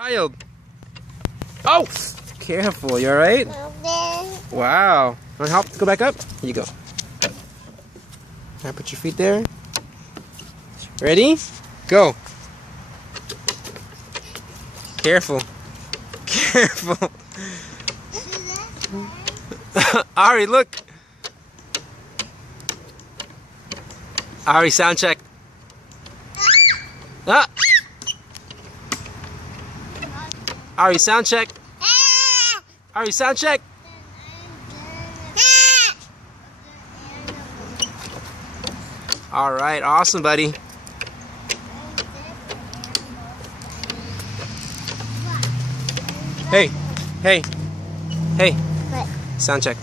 Child. Oh! Careful, you alright? Wow. Want to help? Go back up? Here you go. Now put your feet there. Ready? Go. Careful. Careful. Ari, look. Ari, sound check. Ah. Ari, sound check. Ari, sound check. All right, awesome, buddy. Hey, hey, hey. What? Sound check.